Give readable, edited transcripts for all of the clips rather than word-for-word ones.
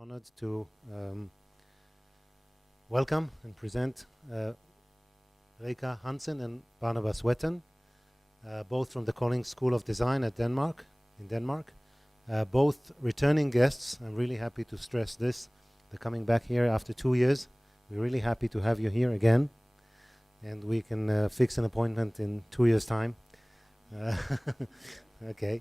honored to welcome and present Rika, Hansen and Barnabas Woטון, both from the Kolding School of Design in Denmark, both returning guests. I'm really happy to stress this. They're coming back here after 2 years. We're really happy to have you here again, and we can fix an appointment in 2 years' time. Okay.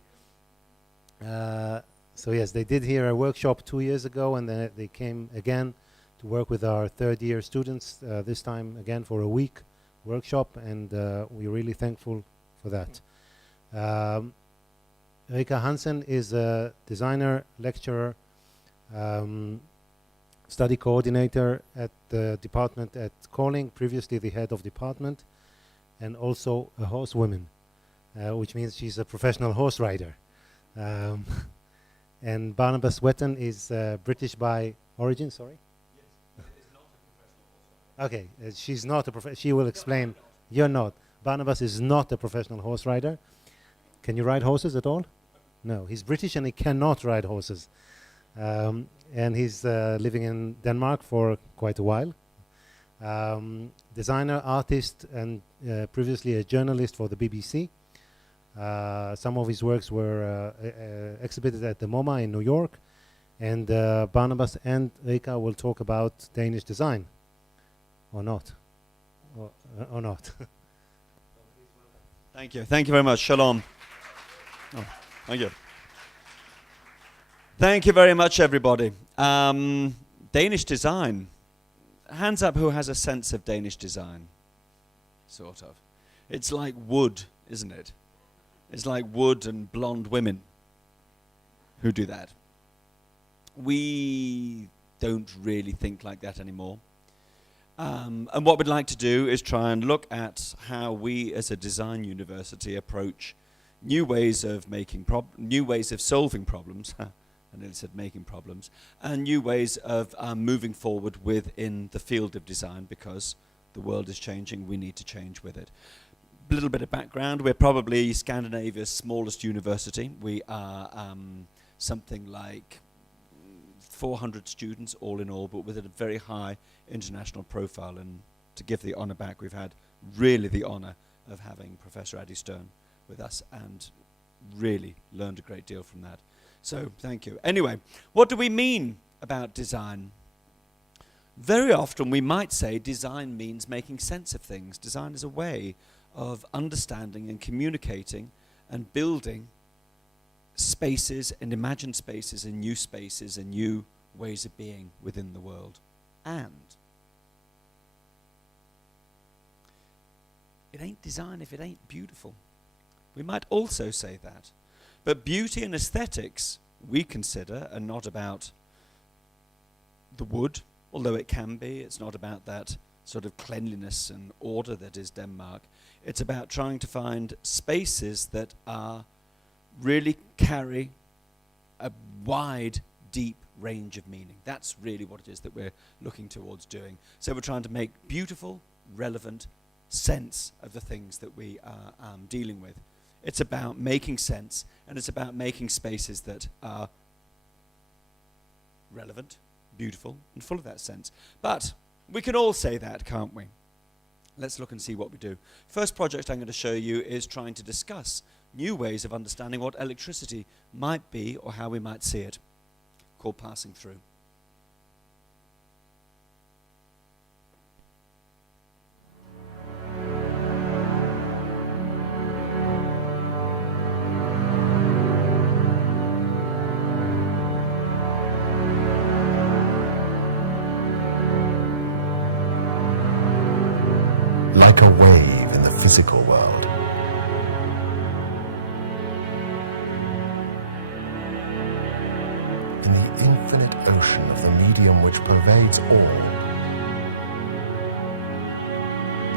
So yes, they did here a workshop 2 years ago, and then they came again to work with our third-year students, this time again for a week workshop, and we're really thankful for that. Rika Hansen is a designer, lecturer, study coordinator at the department at Kolding, previously the head of department, and also a horsewoman, which means she's a professional horse rider. And Barnabas Woטון is British by origin, sorry? Yes, is not a professional horse rider. Okay, she's not a professional, she will explain. You're not. Barnabas is not a professional horse rider. Can you ride horses at all? No, he's British and he cannot ride horses. And he's living in Denmark for quite a while. Designer, artist, and previously a journalist for the BBC. Some of his works were exhibited at the MoMA in New York, and Barnabas and Rika will talk about Danish design, or not, or not. Thank you. Thank you very much. Shalom. Oh, thank you. Thank you very much, everybody. Danish design. Hands up who has a sense of Danish design, sort of. It's like wood, isn't it? It's like wood and blonde women who do that. We don't really think like that anymore. And what we'd like to do is try and look at how we as a design university approach new ways of making new ways of solving problems. I nearly said making problems, and new ways of moving forward within the field of design, because the world is changing, we need to change with it. A little bit of background: we're probably Scandinavia's smallest university. We are something like 400 students all in all, but with a very high international profile. And to give the honour back, we've had really the honour of having Professor Adi Stern with us, and really learned a great deal from that. So thank you. Anyway, what do we mean about design? Very often we might say design means making sense of things. Design is a way of understanding and communicating and building spaces and imagined spaces and new ways of being within the world. And it ain't design if it ain't beautiful. We might also say that. But beauty and aesthetics, we consider, are not about the wood, although it can be. It's not about that sort of cleanliness and order that is Denmark. It's about trying to find spaces that are really carry a wide, deep range of meaning. That's really what it is that we're looking towards doing. So we're trying to make beautiful, relevant sense of the things that we are dealing with. It's about making sense, and it's about making spaces that are relevant, beautiful, and full of that sense. But we can all say that, can't we? Let's look and see what we do. First project I'm going to show you is trying to discuss new ways of understanding what electricity might be, or how we might see it, called passing through. Like a wave in the physical world, in the infinite ocean of the medium which pervades all,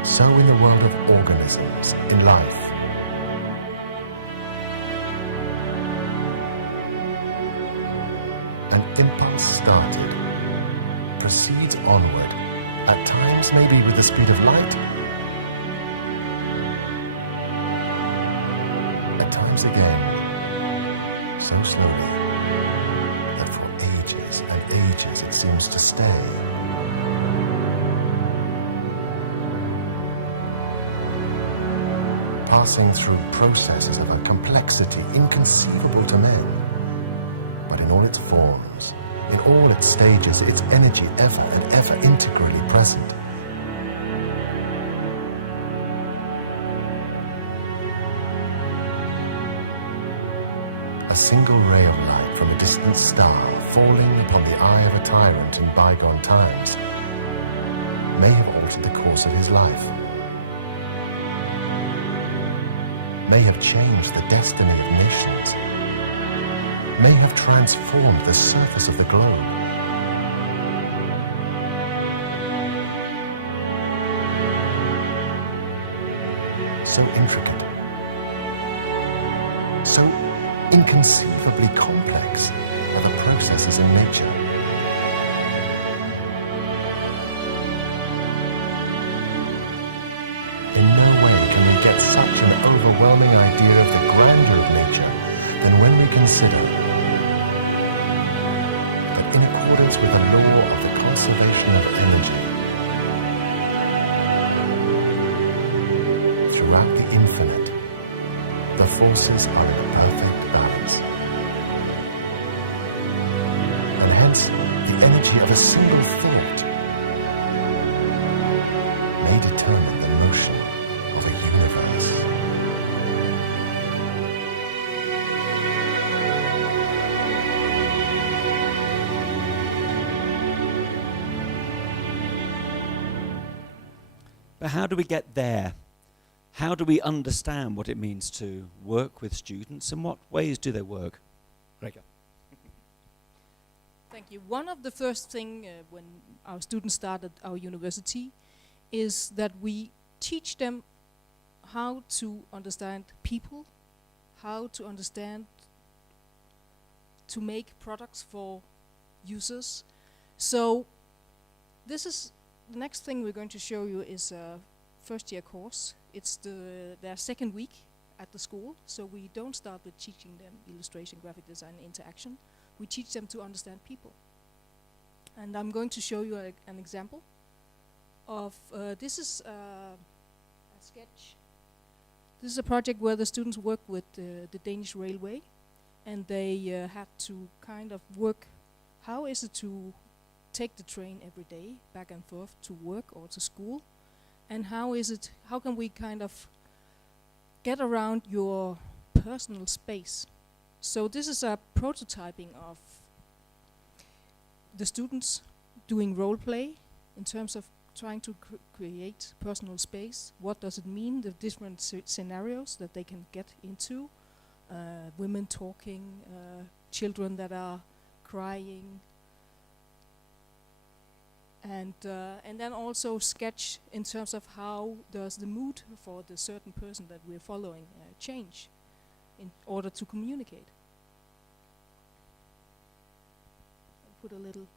so in the world of organisms, in life, an impulse started, proceeds onward, at times maybe with the speed of light, at times again so slowly that for ages ages and ages it seems to stay. Passing through processes of a complexity inconceivable to men, but in all its forms, in all its stages, its energy ever and ever integrally present. A single ray of light from a distant star falling upon the eye of a tyrant in bygone times may have altered the course of his life, may have changed the destiny of nations, may have transformed the surface of the globe. So intricate, so inconceivably complex are the processes in nature. In no way can we get such an overwhelming idea of the grandeur of nature than when we consider that in accordance with the law of the conservation of energy, throughout the infinite, the forces are in perfect balance. And hence, the energy of a single thought may determine the motion of a universe. But how do we get there? How do we understand what it means to work with students? In what ways do they work? Rika. Thank you. One of the first thing when our students start at our university is that we teach them how to understand people, how to understand, to make products for users. So this is the next thing we're going to show you is a first year course. It's their second week at the school, so we don't start with teaching them illustration, graphic design, interaction. We teach them to understand people. And I'm going to show you an example of, this is a sketch. This is a project where the students work with the Danish Railway, and they had to kind of work, how is it to take the train every day back and forth to work or to school, and how can we kind of get around your personal space. So this is a prototyping of the students doing role play in terms of trying to create personal space. What does it mean, the different scenarios that they can get into, women talking, children that are crying, and then also sketch in terms of how does the mood for the certain person that we're following change in order to communicate. I'll put a little.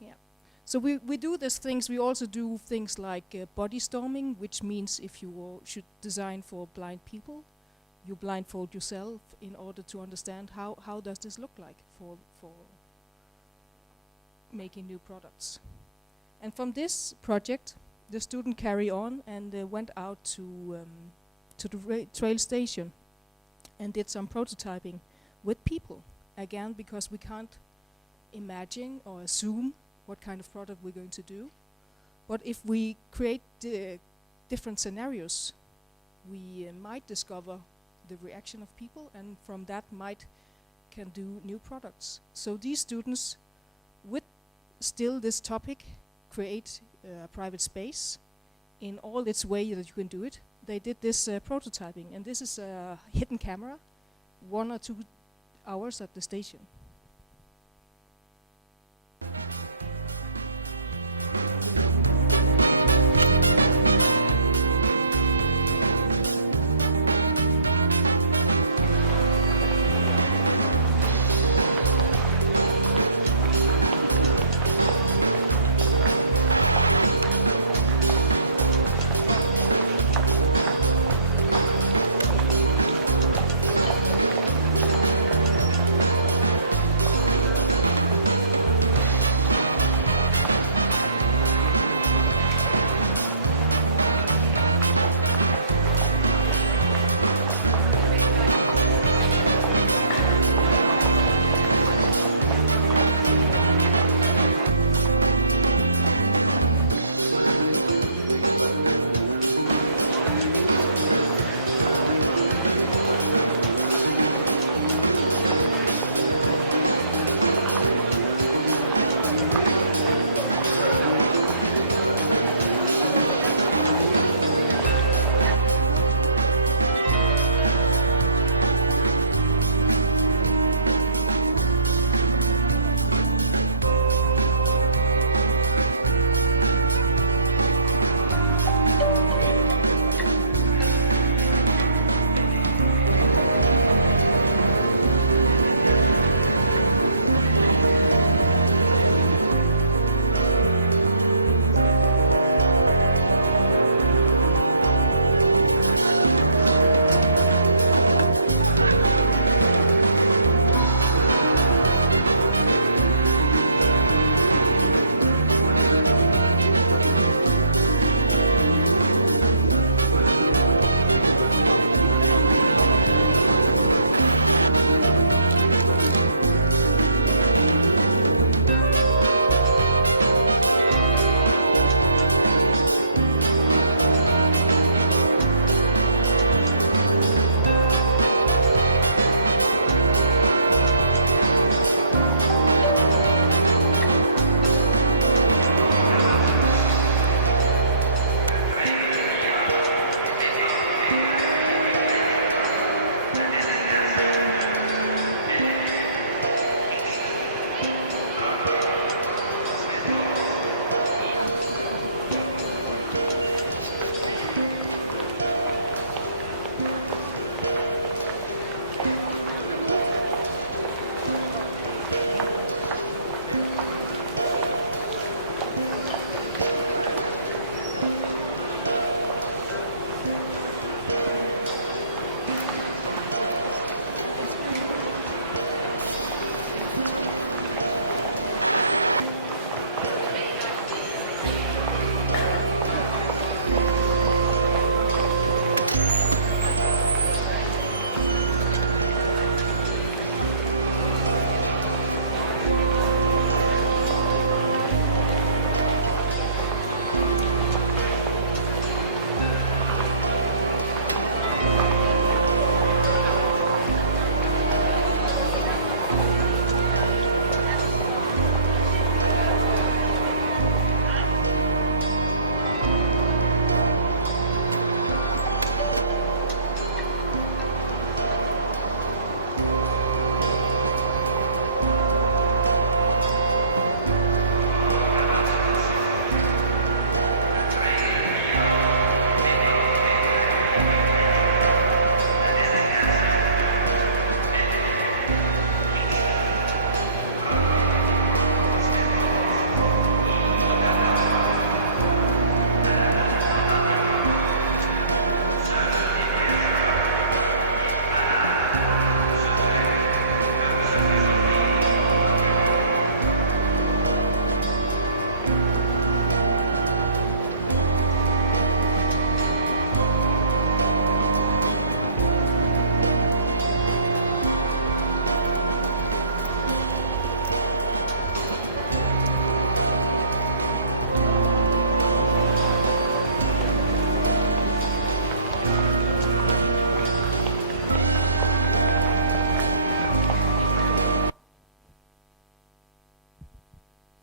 Yeah. So we do these things. We also do things like body storming, which means if you should design for blind people, you blindfold yourself in order to understand how does this look like for making new products. And from this project, the student carry on and went out to the train station and did some prototyping with people. Again, because we can't imagine or assume what kind of product we're going to do. But if we create different scenarios, we might discover the reaction of people, and from that can do new products. So these students, with still this topic, create a private space in all its way that you can do it. They did this prototyping, and this is a hidden camera, 1 or 2 hours at the station.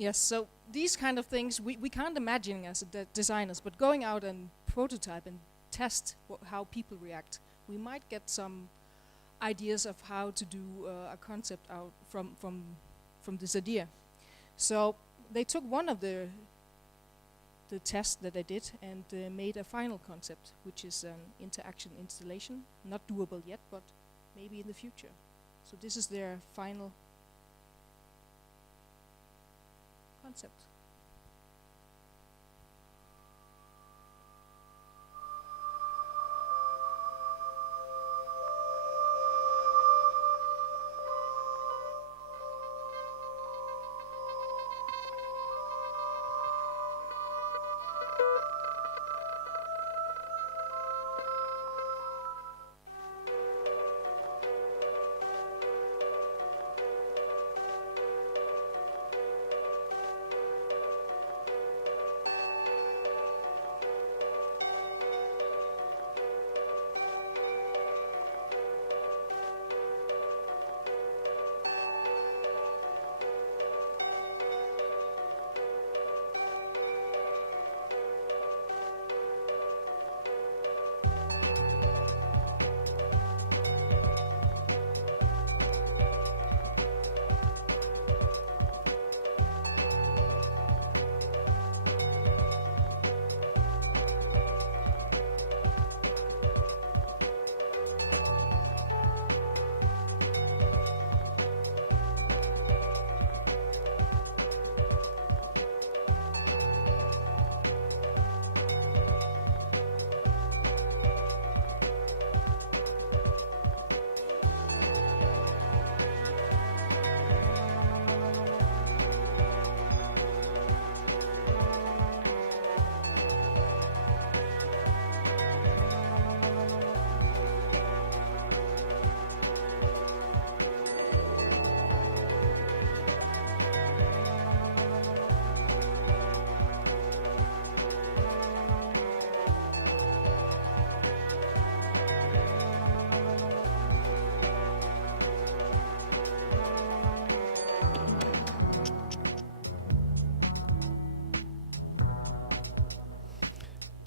Yes, so these kind of things we can't imagine as designers, but going out and prototype and test how people react, we might get some ideas of how to do a concept out from this idea. So they took one of the tests that they did and made a final concept, which is an interaction installation, not doable yet, but maybe in the future. So this is their final concept.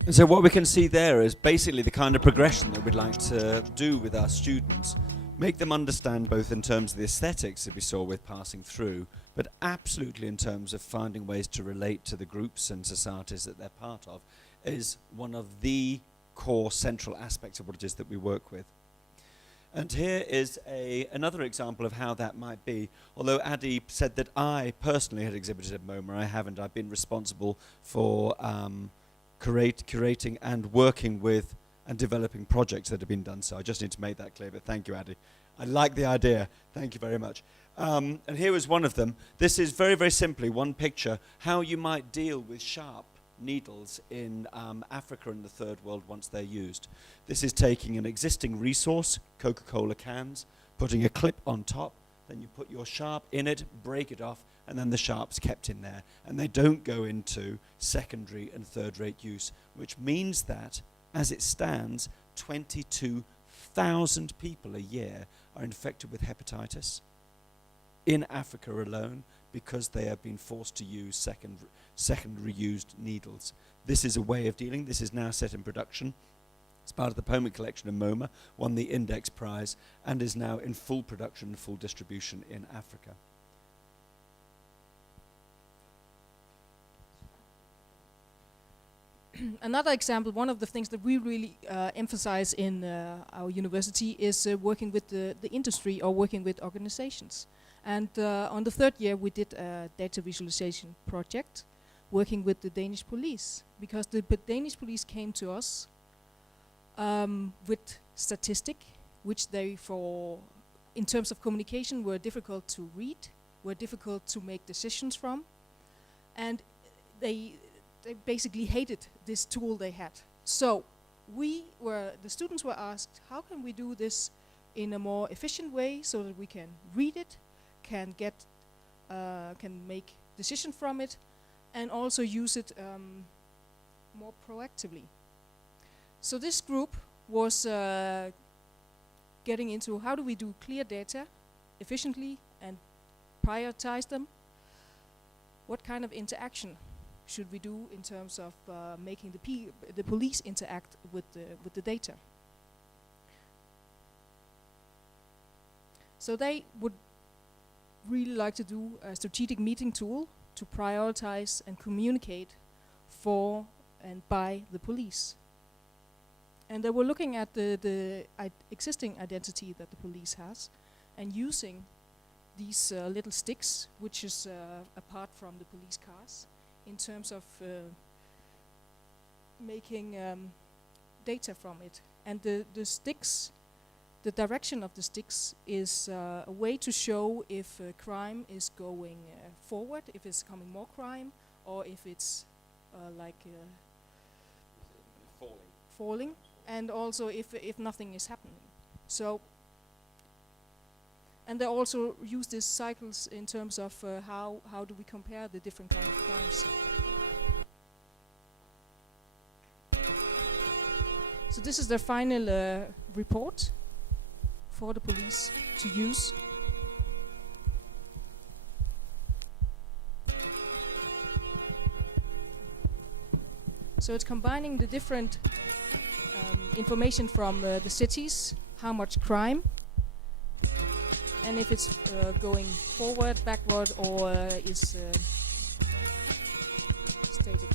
And so what we can see there is basically the kind of progression that we'd like to do with our students. Make them understand both in terms of the aesthetics that we saw with passing through, but absolutely in terms of finding ways to relate to the groups and societies that they're part of, is one of the core central aspects of what it is that we work with. And here is another example of how that might be. Although Adi said that I personally had exhibited at MoMA, I haven't. I've been responsible for curating and working with and developing projects that have been done. So I just need to make that clear, but thank you, Adi. I like the idea. Thank you very much. And here is one of them. This is very, very simply one picture, how you might deal with sharp needles in Africa and the third world once they're used. This is taking an existing resource, Coca-Cola cans, putting a clip on top, then you put your sharp in it, break it off, and then the sharp's kept in there. And they don't go into secondary and third-rate use, which means that, as it stands, 22,000 people a year are infected with hepatitis in Africa alone because they have been forced to use secondary used needles. This is a way of dealing. This is now set in production. It's part of the Poem collection in MoMA, won the Index Prize, and is now in full production and full distribution in Africa. Another example, one of the things that we really emphasize in our university is working with the industry or working with organizations. And on the third year we did a data visualization project working with the Danish police, because the Danish police came to us with statistic, which they, in terms of communication, were difficult to read, were difficult to make decisions from, and they basically hated this tool they had. So the students were asked, how can we do this in a more efficient way so that we can read it, can make decision from it, and also use it more proactively. So this group was getting into how do we do clear data efficiently and prioritize them, what kind of interaction should we do in terms of making the police interact with the data. So they would really like to do a strategic meeting tool to prioritize and communicate for and by the police. And they were looking at the existing identity that the police has and using these little sticks, which is apart from the police cars, in terms of making data from it. And the sticks, the direction of the sticks is a way to show if crime is going forward, if it's coming more crime, or if it's falling, and also if nothing is happening. So, and they also use these cycles in terms of how do we compare the different kind of crimes. So this is their final report for the police to use. So it's combining the different information from the cities, how much crime, and if it's going forward, backward, or is static.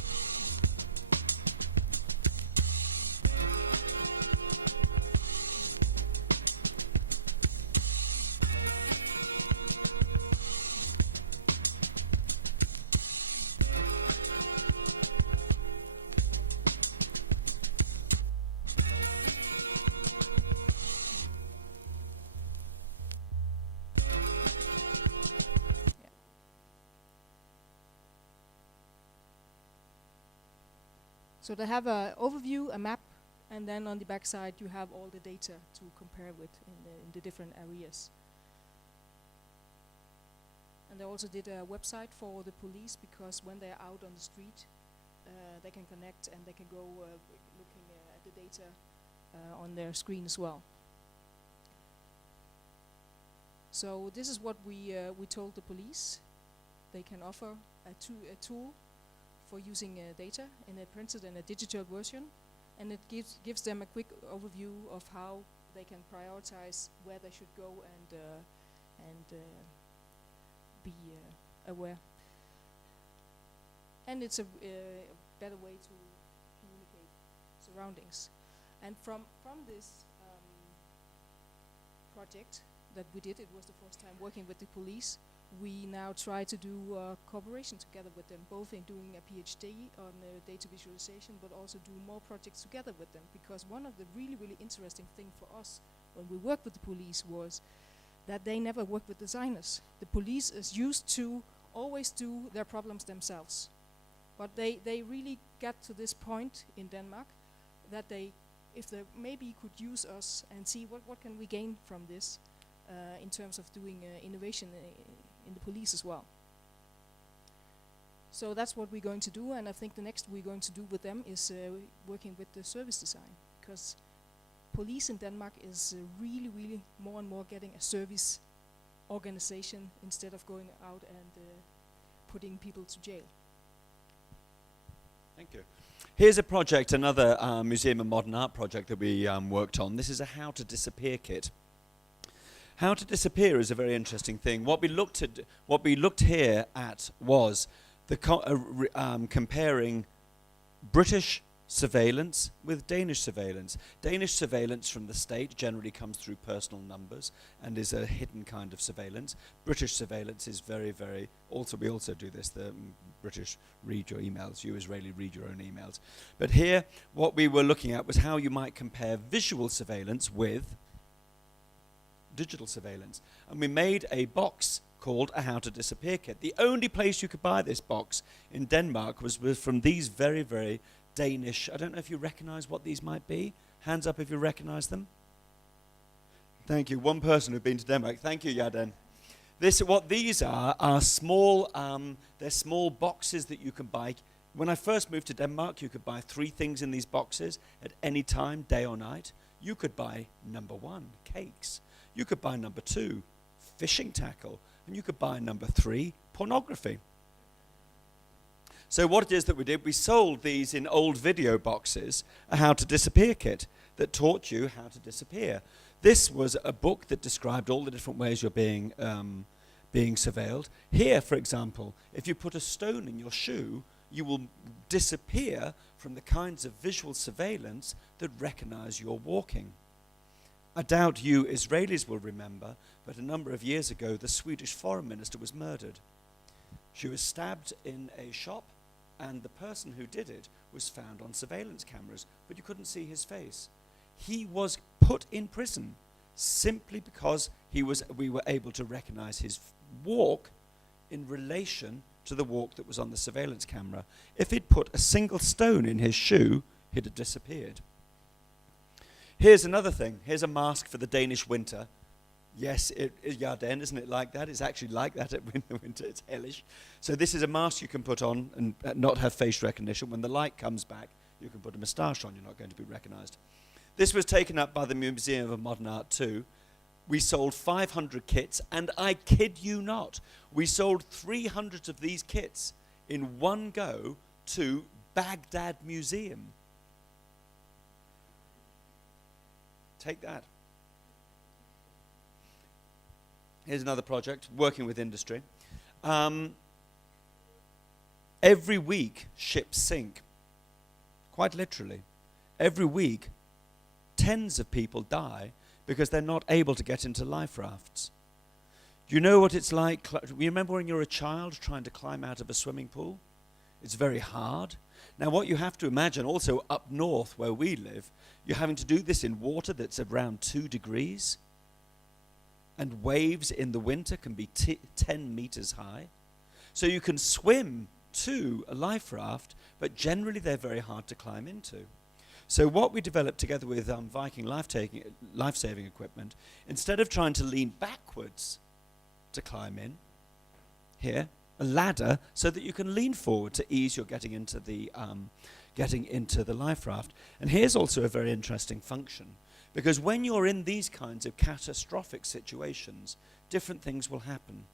So they have an overview, a map, and then on the back side you have all the data to compare with in the different areas. And they also did a website for the police, because when they're out on the street, they can connect and they can go looking at the data on their screen as well. So this is what we told the police. They can offer a tool for using data in a printed and a digital version, and it gives them a quick overview of how they can prioritize where they should go and be aware. And it's a better way to communicate surroundings. And from this project that we did, it was the first time working with the police. We now try to do cooperation together with them, both in doing a PhD on data visualization, but also do more projects together with them. Because one of the really, really interesting things for us when we worked with the police was that they never work with designers. The police is used to always do their problems themselves. But they really got to this point in Denmark that if they maybe could use us and see what can we gain from this in terms of doing innovation in the police as well. So that's what we're going to do, and I think the next we're going to do with them is working with the service design, because police in Denmark is really, really more and more getting a service organization instead of going out and putting people to jail. Thank you. Here's a project, another Museum of Modern Art project that we worked on. This is a How to Disappear kit. How to disappear is a very interesting thing. What we looked here at was the comparing British surveillance with Danish surveillance. Danish surveillance from the state generally comes through personal numbers and is a hidden kind of surveillance. British surveillance is very, very, we also do this, the British read your emails, you Israeli read your own emails. But here, what we were looking at was how you might compare visual surveillance with digital surveillance. And we made a box called a How to Disappear kit. The only place you could buy this box in Denmark was from these very, very Danish, I don't know if you recognize what these might be. Hands up if you recognize them. Thank you. One person who'd been to Denmark. Thank you, Yaden. What these are small, they're small boxes that you can buy. When I first moved to Denmark, you could buy 3 things in these boxes at any time, day or night. You could buy number 1, cakes. You could buy number 2, fishing tackle. And you could buy number 3, pornography. So what it is that we did, we sold these in old video boxes, a how to disappear kit that taught you how to disappear. This was a book that described all the different ways you're being surveilled. Here, for example, if you put a stone in your shoe, you will disappear from the kinds of visual surveillance that recognize you're walking. I doubt you Israelis will remember, but a number of years ago, the Swedish foreign minister was murdered. She was stabbed in a shop, and the person who did it was found on surveillance cameras, but you couldn't see his face. He was put in prison simply because we were able to recognize his walk in relation to the walk that was on the surveillance camera. If he'd put a single stone in his shoe, he'd have disappeared. Here's another thing. Here's a mask for the Danish winter. Yes, Yarden, isn't it like that? It's actually like that at winter. It's hellish. So this is a mask you can put on and not have face recognition. When the light comes back, you can put a moustache on. You're not going to be recognized. This was taken up by the Museum of Modern Art too. We sold 500 kits, and I kid you not, we sold 300 of these kits in one go to Baghdad Museum. Take that. Here's another project, working with industry. Every week, ships sink. Quite literally. Every week, tens of people die because they're not able to get into life rafts. Do you know what it's like? You remember when you're a child trying to climb out of a swimming pool? It's very hard. Now, what you have to imagine, also up north where we live, you're having to do this in water that's around 2 degrees. And waves in the winter can be 10 meters high. So you can swim to a life raft, but generally they're very hard to climb into. So what we developed together with Viking life-saving equipment, instead of trying to lean backwards to climb in, here, a ladder so that you can lean forward to ease your getting into the life raft. And here's also a very interesting function, because when you're in these kinds of catastrophic situations, different things will happen.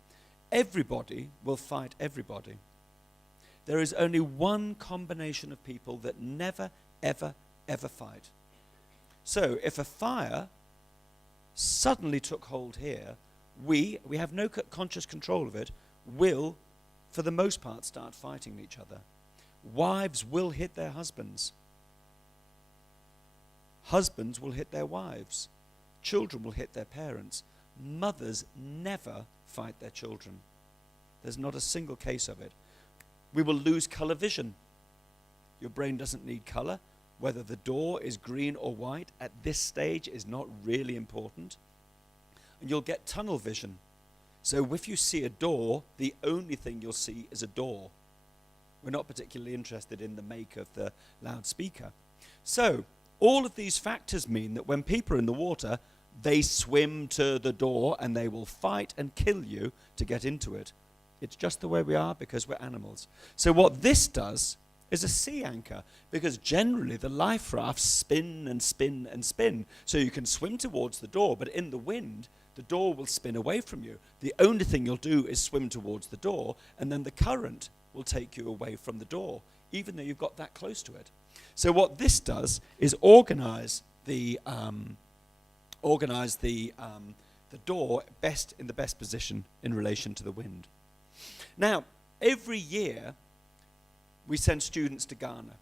Everybody will fight everybody. There is only one combination of people that never, ever, ever fight. So if a fire suddenly took hold here, we have no conscious control of it, will, for the most part, start fighting each other. Wives will hit their husbands. Husbands will hit their wives. Children will hit their parents. Mothers never fight their children. There's not a single case of it. We will lose color vision. Your brain doesn't need color. Whether the door is green or white at this stage is not really important. And you'll get tunnel vision. So if you see a door, the only thing you'll see is a door. We're not particularly interested in the make of the loudspeaker. So all of these factors mean that when people are in the water, they swim to the door and they will fight and kill you to get into it. It's just the way we are because we're animals. So what this does is a sea anchor, because generally the life rafts spin and spin and spin. So you can swim towards the door, but in the wind, the door will spin away from you. The only thing you'll do is swim towards the door, and then the current will take you away from the door, even though you've got that close to it. So what this does is organize the door in the best position in relation to the wind. Now, every year we send students to Ghana.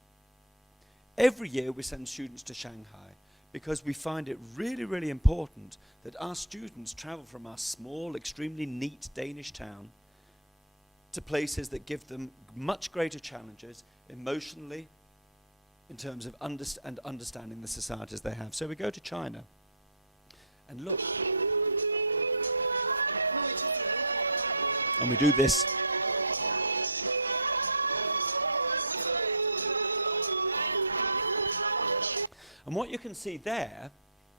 Every year we send students to Shanghai, because we find it really, really important that our students travel from our small, extremely neat Danish town to places that give them much greater challenges emotionally, in terms of understanding the societies they have. So we go to China, and look, and we do this. And what you can see there,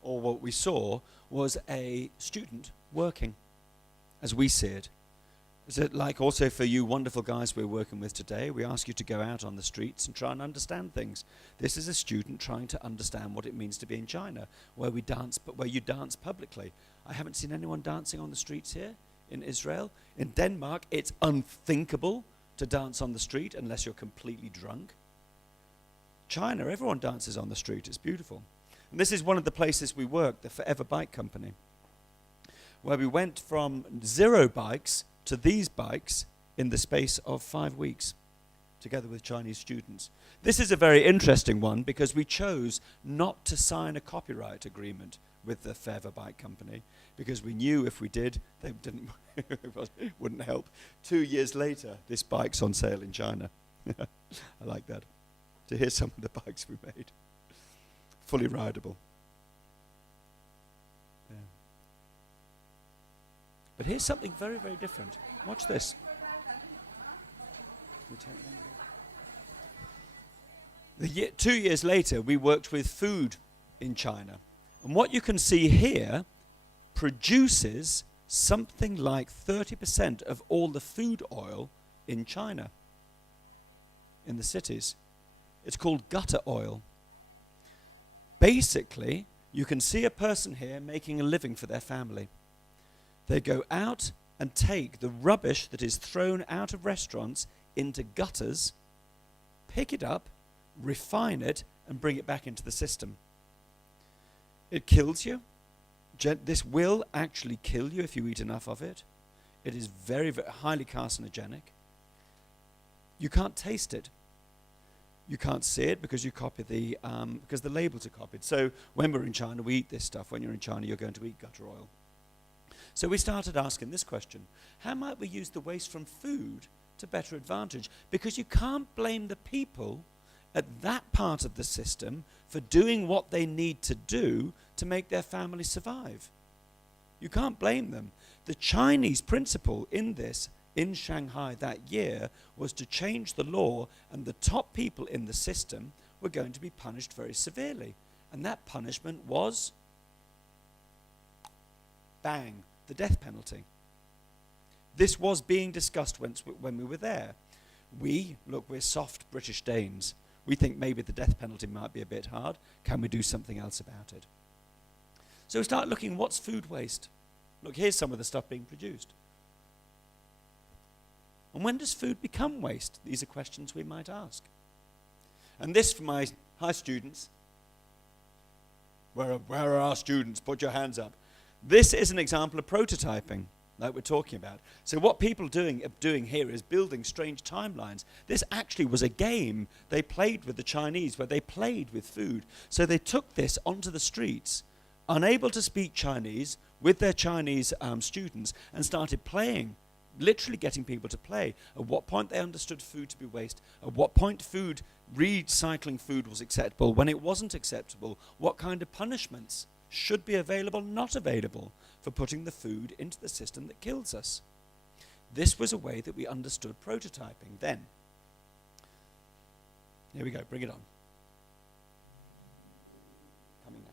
or what we saw, was a student working, as we see it. Is it like also for you wonderful guys we're working with today, we ask you to go out on the streets and try and understand things. This is a student trying to understand what it means to be in China, where we dance, but where you dance publicly. I haven't seen anyone dancing on the streets here in Israel. In Denmark, it's unthinkable to dance on the street unless you're completely drunk. China, everyone dances on the street. It's beautiful. And this is one of the places we work, the Forever Bike Company, where we went from 0 bikes to these bikes in the space of 5 weeks, together with Chinese students. This is a very interesting one because we chose not to sign a copyright agreement with the Forever Bike Company because we knew if we did, they didn't wouldn't help. 2 years later, this bike's on sale in China. I like that. To hear some of the bikes we made. Fully rideable. Yeah. But here's something very, very different. Watch this. The 2 years later, we worked with food in China. And what you can see here produces something like 30% of all the food oil in China, in the cities. It's called gutter oil. Basically, you can see a person here making a living for their family. They go out and take the rubbish that is thrown out of restaurants into gutters, pick it up, refine it, and bring it back into the system. It kills you. This will actually kill you if you eat enough of it. It is very, very highly carcinogenic. You can't taste it. You can't see it because you copy because the labels are copied. So when we're in China, we eat this stuff. When you're in China, you're going to eat gutter oil. So we started asking this question: how might we use the waste from food to better advantage? Because you can't blame the people at that part of the system for doing what they need to do to make their family survive. You can't blame them. The Chinese principle in this, in Shanghai that year, was to change the law, and the top people in the system were going to be punished very severely. And that punishment was, bang, the death penalty. This was being discussed when we were there. We're soft British Danes. We think maybe the death penalty might be a bit hard. Can we do something else about it? So we start looking, what's food waste? Look, here's some of the stuff being produced. And when does food become waste? These are questions we might ask. And this, for my high students, where are our students? Put your hands up. This is an example of prototyping, like we're talking about. So what people are doing here is building strange timelines. This actually was a game they played with the Chinese, where they played with food. So they took this onto the streets, unable to speak Chinese, with their Chinese students, and started playing, literally getting people to play. At what point they understood food to be waste, at what point recycling food was acceptable, when it wasn't acceptable, what kind of punishments should be available, not available, for putting the food into the system that kills us. This was a way that we understood prototyping then. Here we go, bring it on. Coming now.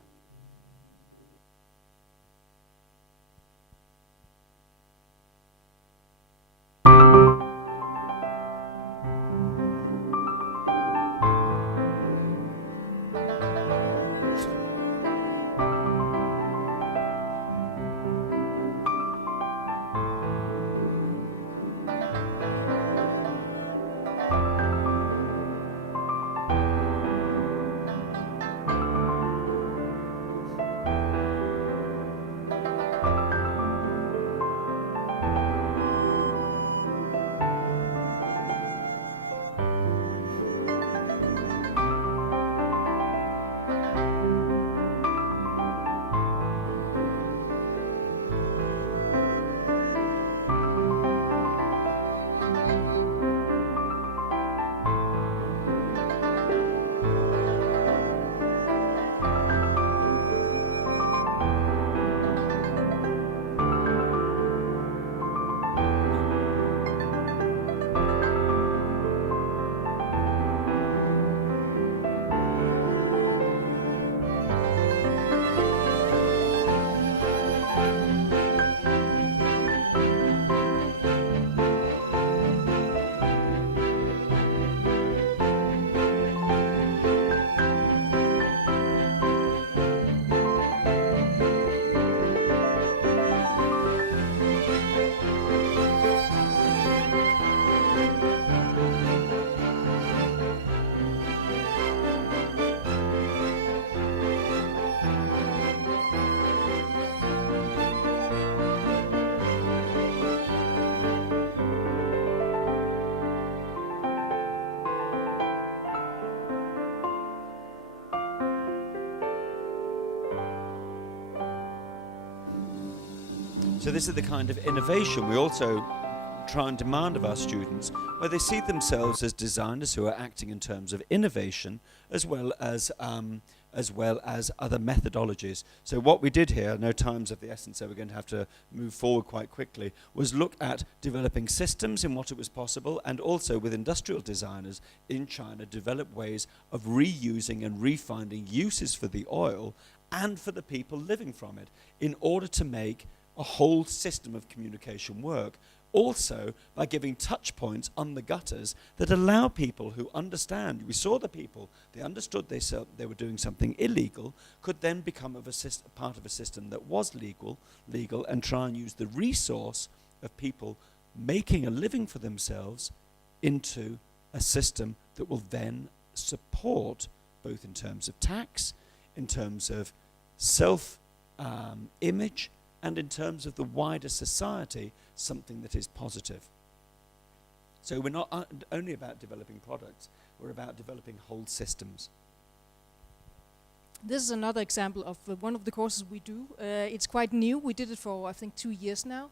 So this is the kind of innovation we also try and demand of our students, where they see themselves as designers who are acting in terms of innovation as well as other methodologies. So what we did here, no time's of the essence, so we're going to have to move forward quite quickly, was look at developing systems in what it was possible, and also with industrial designers in China develop ways of reusing and refinding uses for the oil and for the people living from it in order to make a whole system of communication work. Also by giving touch points on the gutters that allow people who understand, we saw the people, they understood they were doing something illegal, could then become part of a system that was legal, and try and use the resource of people making a living for themselves into a system that will then support, both in terms of tax, in terms of self-image, and in terms of the wider society, something that is positive. So we're not only about developing products, we're about developing whole systems. This is another example of one of the courses we do. It's quite new. We did it for, I think, 2 years now.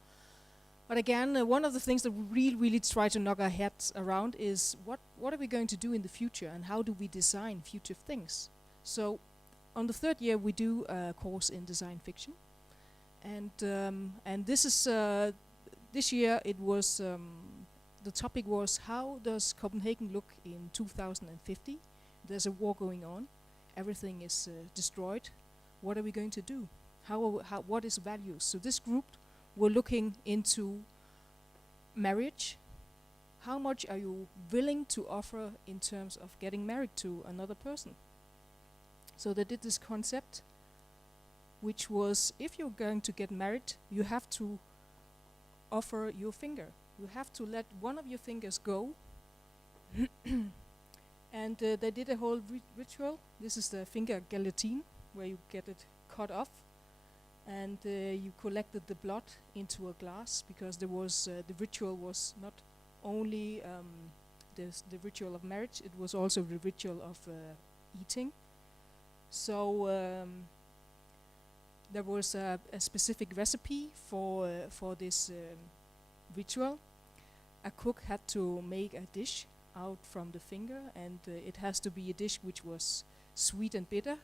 But again, one of the things that we really try to knock our heads around is what are we going to do in the future, and how do we design future things? So on the third year, we do a course in design fiction. And this is this year it was the topic was, how does Copenhagen look in 2050? There's a war going on, everything is destroyed. What are we going to do? What is values? So this group were looking into marriage. How much are you willing to offer in terms of getting married to another person? So they did this concept, which was, if you're going to get married, you have to offer your finger. You have to let one of your fingers go. And they did a whole ritual. This is the finger guillotine, where you get it cut off. And you collected the blood into a glass, because there was the ritual was not only the ritual of marriage, it was also the ritual of eating. So there was a specific recipe for this ritual. A cook had to make a dish out from the finger, and it has to be a dish which was sweet and bitter,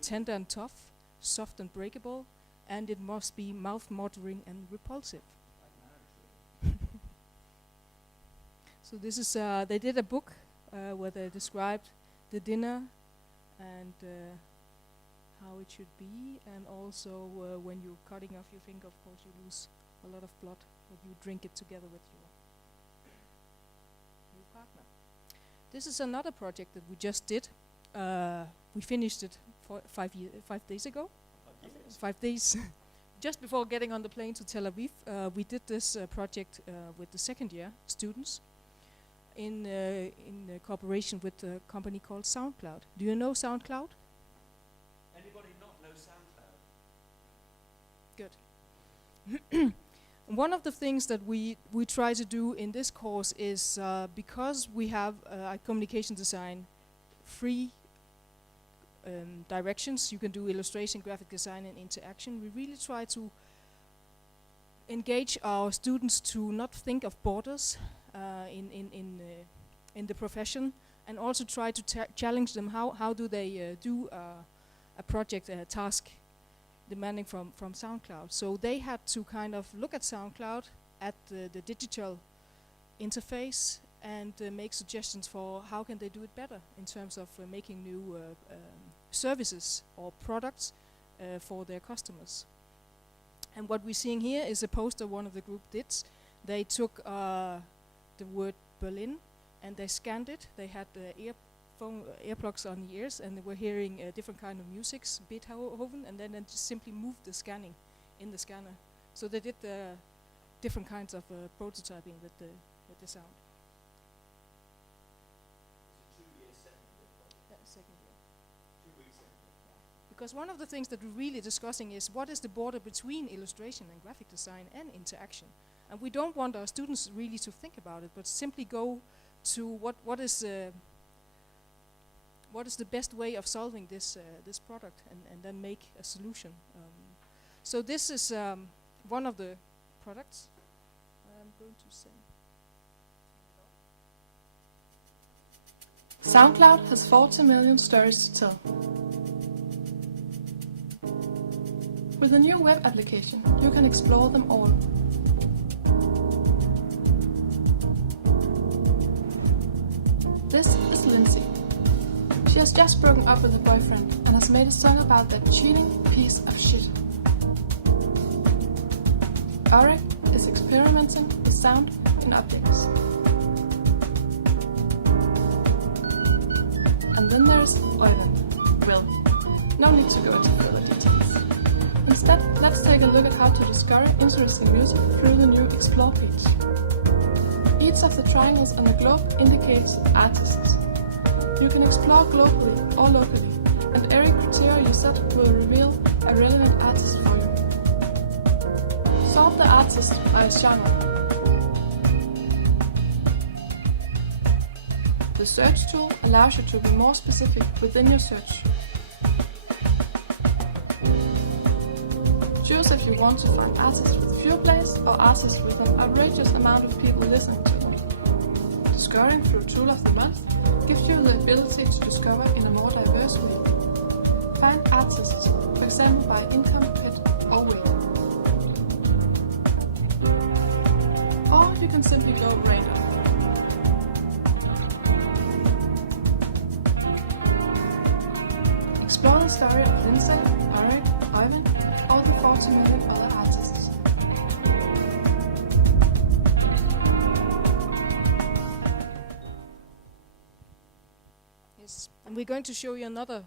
tender and tough, soft and breakable, and it must be mouth-watering and repulsive. So this is they did a book where they described the dinner and how it should be, and also when you're cutting off your finger, of course, you lose a lot of blood, but you drink it together with your new partner. This is another project that we just did. We finished it 5 days ago. 5 days. Just before getting on the plane to Tel Aviv, we did this project with the second year students in cooperation with a company called SoundCloud. Do you know SoundCloud? Anybody not know SoundCloud? Good. One of the things that we try to do in this course is, because we have communication design free directions, you can do illustration, graphic design, and interaction. We really try to engage our students to not think of borders in the profession, and also try to challenge them. How do they do a project, a task demanding from SoundCloud? So they had to kind of look at SoundCloud, at the digital interface, and make suggestions for how can they do it better in terms of making new services or products for their customers. And what we're seeing here is a poster one of the group did. They took the word Berlin and they scanned it. They had earplugs on the ears, and they were hearing different kind of musics, Beethoven, and then just simply moved the scanning in the scanner. So they did different kinds of prototyping with the sound. Second year. 2 weeks in. Because one of the things that we're really discussing is what is the border between illustration and graphic design and interaction. And we don't want our students really to think about it, but simply go to what is the best way of solving this product, and then make a solution. So this is one of the products. I'm going to send. SoundCloud has 40 million stories to tell. With a new web application, you can explore them all. This is Lindsay. She has just broken up with her boyfriend and has made a song about that cheating piece of shit. Auric is experimenting with sound in objects. And then there's Oyvind. Well, no need to go into further details. Instead, let's take a look at how to discover interesting music through the new Explore page. Each of the triangles on the globe indicates artists. You can explore globally or locally, and every criteria you set will reveal a relevant artist for you. Sort the artist by genre. The search tool allows you to be more specific within your search. Choose if you want to find artists with few plays or artists with an outrageous amount of people listening to them. Discovering through Tool of the Month gives you the ability to discover in a more diverse way. Find artists, for example by income, pet or weight. Or you can simply go random. Explore the story of Lindsay, Auric, Oyvind, or the 40 million other artists. Yes, and we're going to show you another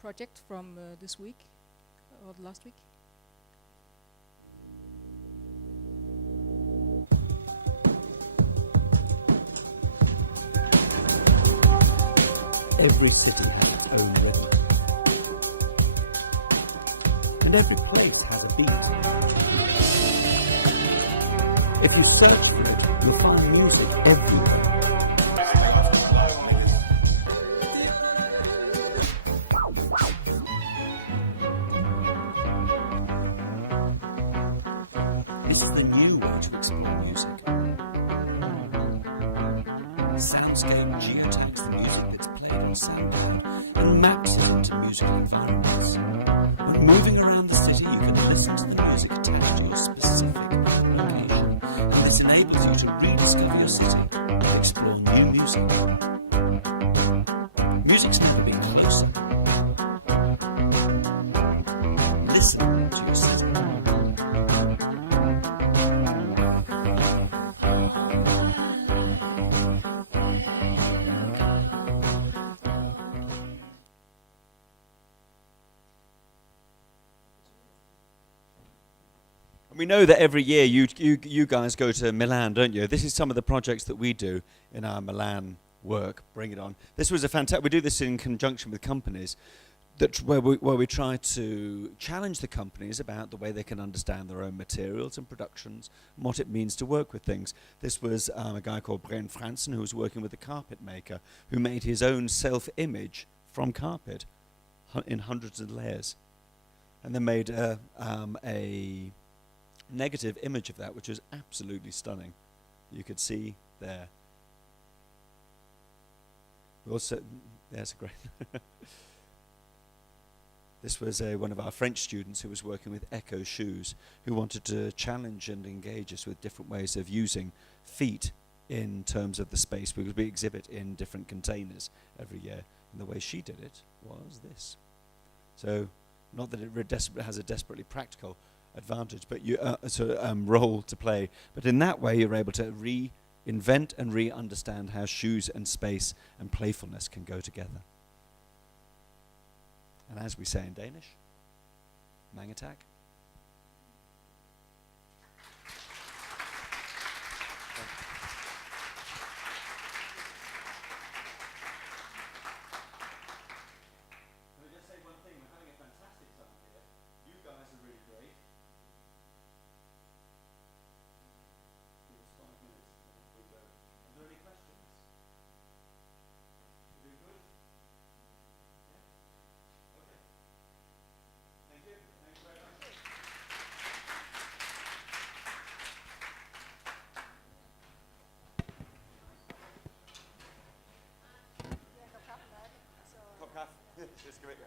project from this week, or the last week. Every city has its own rhythm. And every place has a beat. If you search for it, you'll find music everywhere. This is the new way to explore music. Soundscape geotags the music that's played on SoundCloud and maps it into musical environments. When moving around the city, you can listen to the music attached to your specific location, and this enables you to rediscover your city and explore new music. Music's never been closer. Listen to your city. We know that every year you guys go to Milan, don't you? This is some of the projects that we do in our Milan work. Bring it on. This was a fantastic. We do this in conjunction with companies, where we try to challenge the companies about the way they can understand their own materials and productions, and what it means to work with things. This was a guy called Brian Franson, who was working with a carpet maker, who made his own self-image from carpet in hundreds of layers, and then made a negative image of that, which was absolutely stunning. You could see there. Also, there's a great. This was one of our French students who was working with Echo Shoes, who wanted to challenge and engage us with different ways of using feet in terms of the space, because we exhibit in different containers every year. And the way she did it was this. So, not that it has a desperately practical advantage, but you role to play. But in that way, you're able to reinvent and re-understand how shoes and space and playfulness can go together. And as we say in Danish, mange tak. kaff. Det skal vi ikke.